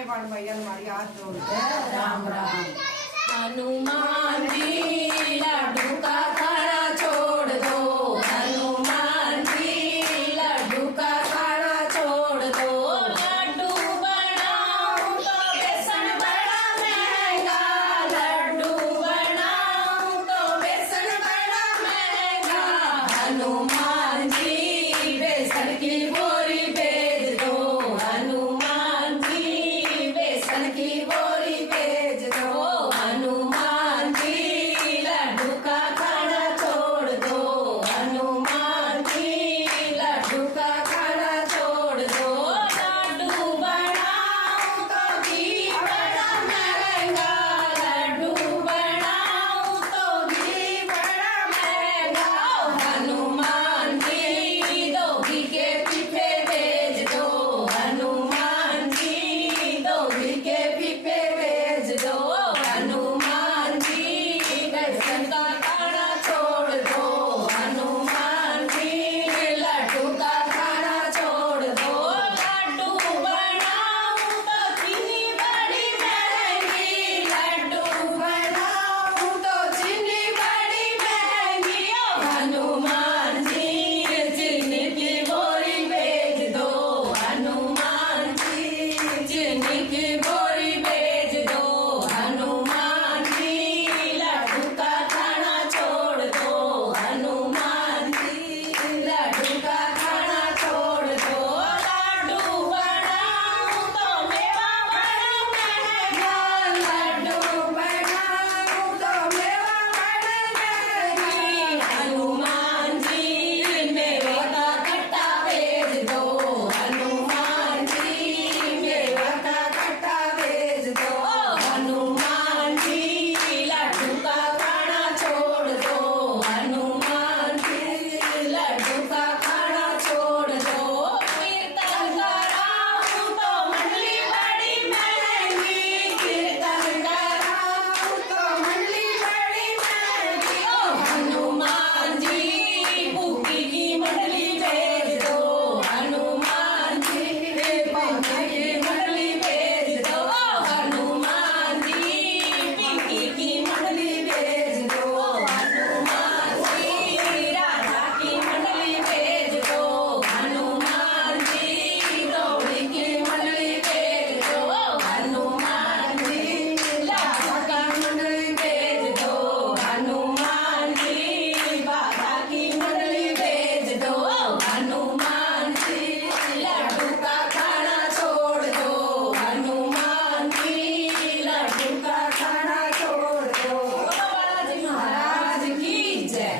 सारे बाण भैया हमारी हाथ जोड़ राम राम। हनुमान जी लड्डू का खाना छोड़ दो, हनुमान जी लड्डू का खाना छोड़ दो। लड्डू बनाऊं तो बेसन बड़ा महंगा, लड्डू बनाऊं तो बेसन बड़ा महंगा। हनुमान जी बेसन की बोरी भेज दो, हनुमान जी बेसन की बोरी भेज दो। हनुमान जी लड्डू का खाना छोड़ दो, हनुमान जी लड्डू का खाना छोड़ दो। लड्डू बनाऊं तो घी बड़ा महंगा, लड्डू बनाऊं तो घी बड़ा महंगा। हनुमान जी दो घी के पीपे भेज दो, हनुमान जी दो घी के पीपे भेज दो। हनुमान जी बेसन का खाना छोड़ दो, हनुमान जी लड्डू का खाना छोड़ दो। लड्डू बनाऊं तो चीनी बड़ी महंगी, लड्डू बनाऊं तो चीनी बड़ी महंगी। ओ हनुमान जी चीनी की बोरी भेज दो, हनुमान जी चीनी की बोरी भेज दो। हनुमान जी लड्डू का खाना छोड़ दो, हनुमान जी लड्डू का खाना छोड़ दो। लड्डू बनाऊं तो मेवा बड़ा महंगा, लड्डू बनाऊं तो मेवा बड़ा महंगी। हनुमान जी मेवे का कट्टा भेज दो, हनुमान जी मेवा का कट्टा भेज दो। हनुमान जी लड्डू का खाना छोड़ दो, हनुमान जी लड्डू का खाना छोड़ दो। कीर्तन कराऊं तो मंडली बड़ी महंगी, कीर्तन कराऊं तो मंडली बड़ी महंगी। ओ हनुमान जी बुकी की मंडली भेज दो, हनुमान जी बुकी की मंडली भेज दो। हनुमान जी पिंकी की मंडली भेज दो, हनुमान जी राधा की मंडली भेज दो, हनुमान जी गौरी की मंडली भेज दो। हनुमान जी राधा की मंडली भेज दो, हनुमान जी बाबा की मंडली भेज दो। हनुमान जी लड्डू का खाना छोड़ दो, हनुमान जी लड्डू का खाना छोड़ दो। बालाजी महाराज की जय।